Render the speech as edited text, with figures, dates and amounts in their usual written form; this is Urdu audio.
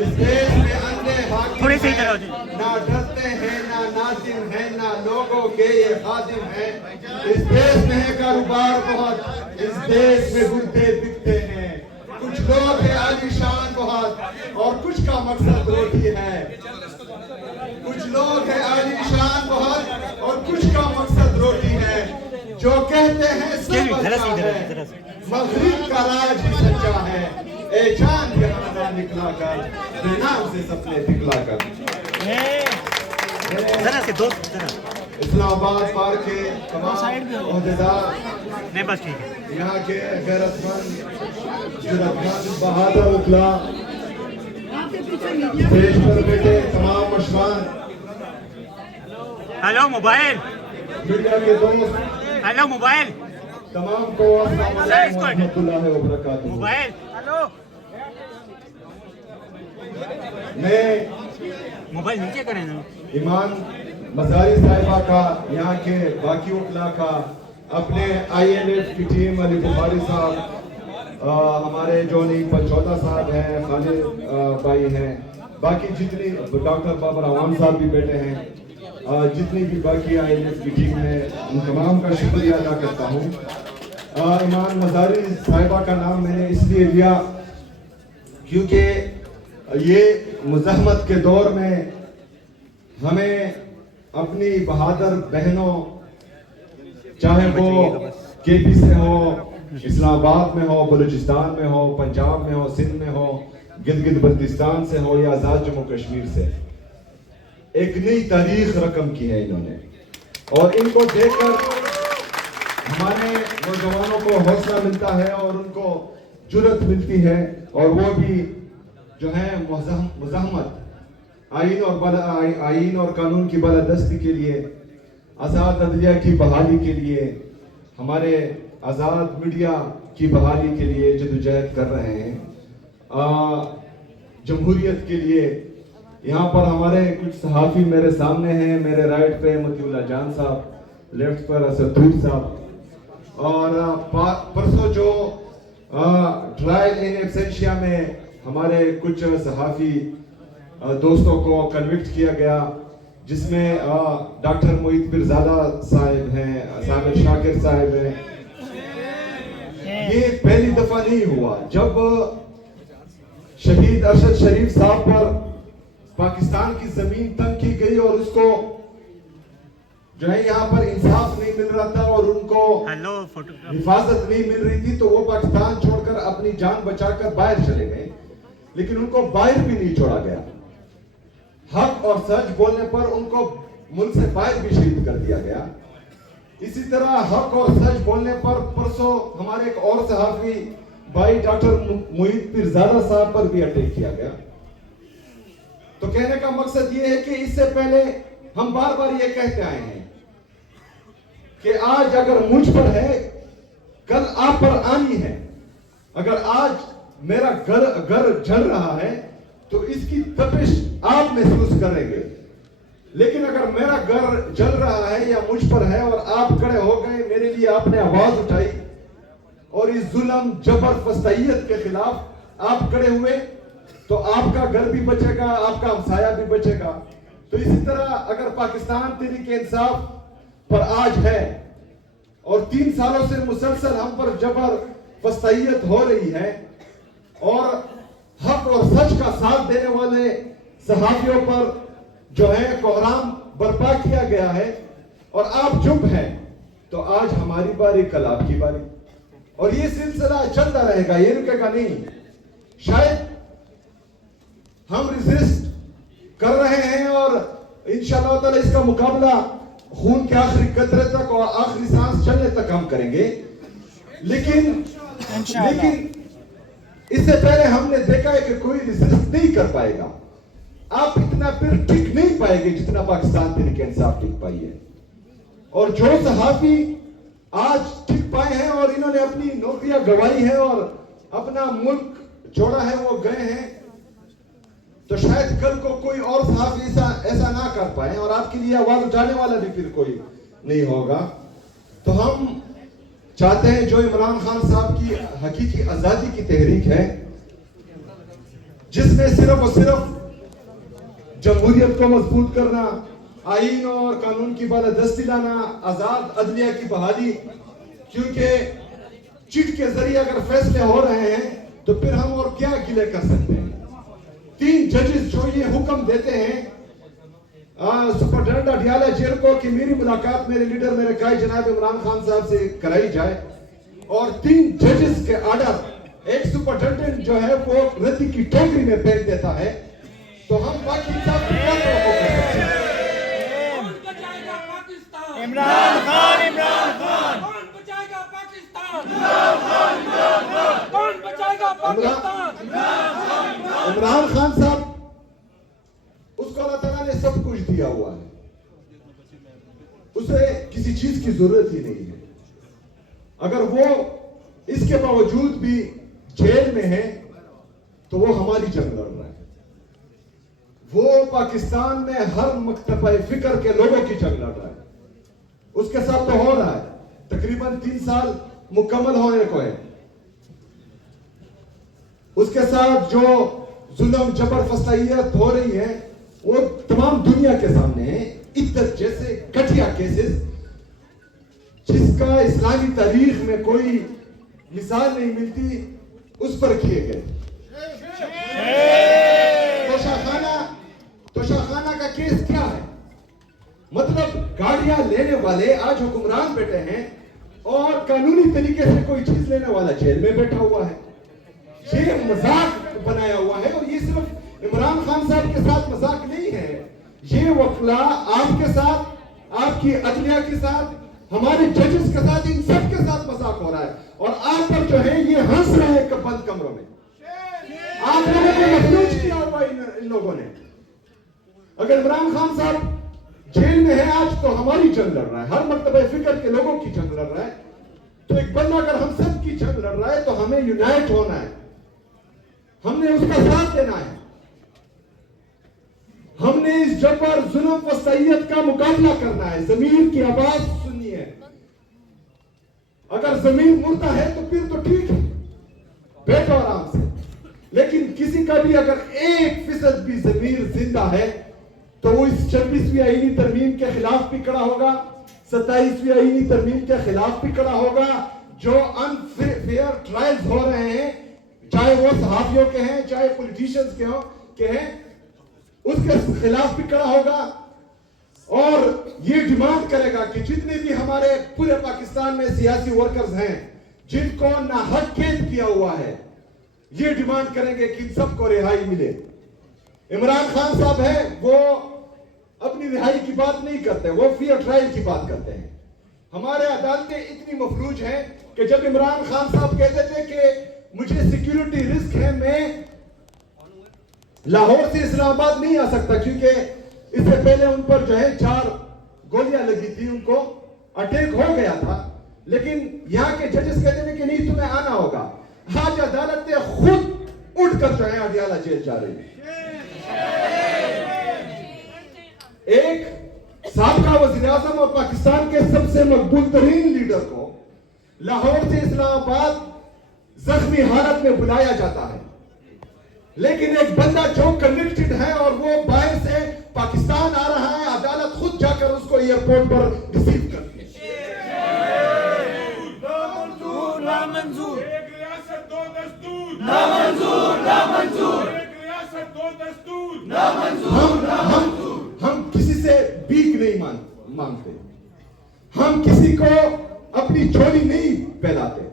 اس دیش میں اندھے تھوڑے حاکم صحیح ہیں، نہ ڈرتے ہیں نہ ناظم ہیں نہ لوگوں کے یہ خادم ہیں. اس دیش میں ہے کاروبار بہت، اس دیش میں گردے بکتے ہیں. کچھ لوگ ہیں عالیشان بہت اور کچھ کا مقصد روٹی ہے. کچھ لوگ ہیں عالیشان بہت اور کچھ کا مقصد روٹی ہے. جو کہتے ہیں سب اچھا ہے، مغرب کا راج ہی سچا ہے. اے جان یہاں نہ نکلا کر، بے نام سے سپنے دکھلا کر. ذرا سے دوست ذرا اسلام آباد پارک کے تمام عہدیدار، نہیں بس ٹھیک ہے. یہاں کے غیرت مند جرأتمند بہادر اطلاع، اسٹیج پر بیٹھے تمام مشران، ہیلو موبائل، میڈیا کے دوست، ہیلو موبائل، تمام کو السلام علیکم ورحمۃ اللہ وبرکاتہ. موبائل، ہیلو میں موبائل نیچے کریں نا. ایمان مزاری صاحبہ کا، یہاں کے باقی اطلاع کا، اپنے آئی این ایف کی ٹیم، علی بخاری صاحب، ہمارے جونی پنچوتا صاحب ہیں، خالد بھائی ہیں، باقی جتنی ڈاکٹر بابر عوام صاحب بھی بیٹھے ہیں، جتنی بھی باقی آئی این ایف کی ٹیم ہے، ان تمام کا شکریہ ادا کرتا ہوں. ایمان مزاری صاحبہ کا نام میں نے اس لیے لیا کیونکہ یہ مزاحمت کے دور میں ہمیں اپنی بہادر بہنوں، چاہے وہ کے پی سے ہو، اسلام آباد میں ہو، بلوچستان میں ہو، پنجاب میں ہو، سندھ میں ہو، گلگت بلتستان سے ہو یا آزاد جموں کشمیر سے، ایک نئی تاریخ رقم کی ہے انہوں نے. اور ان کو دیکھ کر ہمارے نوجوانوں کو حوصلہ ملتا ہے اور ان کو جرأت ملتی ہے، اور وہ بھی جو ہے مزاحمت، آئین اور قانون کی بالادستی کے لیے، آزاد عدلیہ کی بحالی کے لیے، ہمارے آزاد میڈیا کی بحالی کے لیے جدوجہد کر رہے ہیں. جمہوریت کے لیے یہاں پر ہمارے کچھ صحافی میرے سامنے ہیں، میرے رائٹ پہ مطیع اللہ جان صاحب، لیفٹ پر اسد طور صاحب، اور پرسوں جو ٹرائل ان ایبسینشیا میں ہمارے کچھ صحافی دوستوں کو کنوکٹ کیا گیا، جس میں ڈاکٹر معید پیرزادہ صاحب ہیں، سامر شاکر صاحب ہیں. یہ پہلی دفعہ نہیں ہوا. جب شہید ارشد شریف صاحب پر پاکستان کی زمین تنگ کی گئی اور اس کو جو ہے یہاں پر انصاف نہیں مل رہا تھا اور ان کو حفاظت نہیں مل رہی تھی، تو وہ پاکستان چھوڑ کر اپنی جان بچا کر باہر چلے گئے، لیکن ان کو باہر بھی نہیں چھوڑا گیا. حق اور سچ بولنے پر ان کو ملک سے باہر بھی شہید کر دیا گیا. اسی طرح حق اور سچ بولنے پر پرسوں ہمارے ایک اور صحافی بھائی ڈاکٹر معید پیرزادہ صاحب پر بھی اٹیک کیا گیا. تو کہنے کا مقصد یہ ہے کہ اس سے پہلے ہم بار بار یہ کہتے آئے ہیں کہ آج اگر مجھ پر ہے، کل آپ پر آنی ہے. اگر آج میرا گھر جل رہا ہے تو اس کی تپش آپ محسوس کریں گے، لیکن اگر میرا گھر جل رہا ہے یا مجھ پر ہے اور آپ کھڑے ہو گئے، میرے لیے آپ نے آواز اٹھائی اور اس ظلم، جبر، فسطائیت کے خلاف آپ کھڑے ہوئے، تو آپ کا گھر بھی بچے گا، آپ کا ہمسایہ بھی بچے گا. تو اسی طرح اگر پاکستان تحریک انصاف پر آج ہے اور 3 سالوں سے مسلسل ہم پر جبر، فسطائیت ہو رہی ہے اور حق اور سچ کا ساتھ دینے والے صحافیوں پر جو ہے کوحرام برپا کیا گیا ہے اور آپ چپ ہیں، تو آج ہماری باری، کل آپ کی باری. اور یہ سلسلہ چلتا رہے گا، یہ رکے گا نہیں. شاید ہم ریزسٹ کر رہے ہیں اور انشاءاللہ تعالی اس کا مقابلہ خون کے آخری قطرے تک اور آخری سانس چلنے تک ہم کریں گے، لیکن اس سے پہلے ہم نے دیکھا ہے کہ کوئی ریزسٹ نہیں کر پائے گا. آپ اتنا پھر ٹک نہیں پائے گے جتنا پاکستان تحریک انصاف ٹک پائی ہے. اور جو صحافی آج ٹک پائے ہیں اور انہوں نے اپنی نوکریاں گوائی ہے اور اپنا ملک چھوڑا ہے، وہ گئے ہیں، تو شاید کل کو کوئی اور صحافی ایسا نہ کر پائے اور آپ کے لیے آواز اٹھانے والا بھی پھر کوئی نہیں ہوگا. تو ہم چاہتے ہیں جو عمران خان صاحب کی حقیقی آزادی کی تحریک ہے، جس میں صرف اور صرف جمہوریت کو مضبوط کرنا، آئین اور قانون کی بالادستی لانا، آزاد عدلیہ کی بحالی، کیونکہ چٹ کے ذریعے اگر فیصلے ہو رہے ہیں تو پھر ہم اور کیا گلے کر سکتے ہیں۔ 3 ججز جو یہ حکم دیتے ہیں سپرڈنٹ اڈیالہ جیل کو کہ میری ملاقات میرے لیڈر میرے قائد جناب عمران خان صاحب سے کرائی جائے، اور 3 ججز کے آرڈر ایک سپرڈنٹ جو ہے وہ ردی کی ٹوکری میں پھینک دیتا ہے، تو ہم باقی صاحب کیا توقع کر سکتے ہیں؟ کون بچائے گا پاکستان؟ عمران خان، عمران خان، کون بچائے گا پاکستان؟ کون بچائے گا پاکستان؟ عمران خان صاحب، اس کو اللہ تعالیٰ نے سب کچھ دیا ہوا ہے، اسے کسی چیز کی ضرورت ہی نہیں ہے۔ اگر وہ اس کے باوجود بھی جیل میں ہے تو وہ ہماری جنگ لڑ رہا ہے، وہ پاکستان میں ہر مکتبہ فکر کے لوگوں کی جنگ لڑ رہا ہے۔ اس کے ساتھ تو ہو رہا ہے، تقریباً 3 سال مکمل ہونے کو ہے، اس کے ساتھ جو ظلم جبر فسائیت ہو رہی ہے وہ تمام دنیا کے سامنے ہے۔ عدت جیسے گھٹیا کیسز جس کا اسلامی تاریخ میں کوئی مثال نہیں ملتی، اس پر کیے گئے۔ توشہ خانہ کا کیس کیا ہے؟ مطلب گاڑیاں لینے والے آج حکمران بیٹھے ہیں اور قانونی طریقے سے کوئی چیز لینے والا جیل میں بیٹھا ہوا ہے۔ یہ مذاق بنایا ہوا ہے، اور یہ صرف عمران خان صاحب کے ساتھ مذاق نہیں ہے، یہ وکلا آپ کے ساتھ، آپ کی عدلیہ کے ساتھ، ہمارے ججز کے ساتھ، ان سب کے ساتھ مذاق ہو رہا ہے، اور آپ پر جو ہے یہ ہنس رہے ہیں بند کمروں میں۔ آپ لوگوں کو مفلوج کیا ہوا ان لوگوں نے۔ اگر عمران خان صاحب جیل میں ہے آج تو ہماری جنگ لڑ رہا ہے، ہر مرتبہ فکر کے لوگوں کی جنگ لڑ رہا ہے، تو ایک بندہ اگر ہم سب کی جنگ لڑ رہا ہے تو ہمیں یونائٹ ہونا ہے، ہم نے اس کا ساتھ دینا ہے، ہم نے اس جبر ظلم فسائیت کا مقابلہ کرنا ہے، ضمیر کی آواز سننی ہے۔ اگر ضمیر مردہ ہے تو پھر تو ٹھیک ہے، بیٹھو آرام سے، لیکن کسی کا بھی اگر 1% بھی ضمیر زندہ ہے تو وہ اس 26ویں آئینی ترمیم کے خلاف بھی کھڑا ہوگا، 27ویں آئینی ترمیم کے خلاف بھی کھڑا ہوگا، جو انفیئر ٹرائلز ہو رہے ہیں، چاہے وہ صحافیوں کے ہیں چاہے پولیٹیشنز کے ہیں، اس کے خلاف بھی کھڑا ہوگا، اور یہ ڈیمانڈ کرے گا کہ جتنے بھی ہمارے پورے پاکستان میں سیاسی ورکرز ہیں جن کو ناحق قید کیا ہوا ہے، یہ ڈیمانڈ کریں گے کہ سب کو رہائی ملے۔ عمران خان صاحب ہے، وہ اپنی رہائی کی بات نہیں کرتے، وہ فیئر ٹرائل کی بات کرتے ہیں۔ ہمارے عدالتیں اتنی مفلوج ہیں کہ جب عمران خان صاحب کہتے تھے کہ مجھے سیکیورٹی رسک ہے، میں لاہور سے اسلام آباد نہیں آ سکتا، کیونکہ اس سے پہلے ان پر جو ہے 4 گولیاں لگی تھی، ان کو اٹیک ہو گیا تھا، لیکن یہاں کے ججز کہتے ہیں کہ نہیں تمہیں آنا ہوگا۔ آج عدالتیں خود اٹھ کر جو ہے اڈیالہ جیل جا رہی ہے۔ ایک سابقہ وزیر اعظم اور پاکستان کے سب سے مقبول ترین لیڈر کو لاہور سے اسلام آباد زخمی حالت میں بلایا جاتا ہے، لیکن ایک بندہ جو کنوکٹڈ ہے اور وہ باہر سے پاکستان آ رہا ہے، عدالت خود جا کر اس کو ایئرپورٹ پر ریسیو کرتی ہے۔ نامنظور، نامنظور، ایک ریاست 2 دستور، نامنظور، نامنظور، ایک ریاست 2 دستور، ہم کسی سے بھیک نہیں مانگتے، ہم کسی کو اپنی جھولی نہیں پھیلاتے۔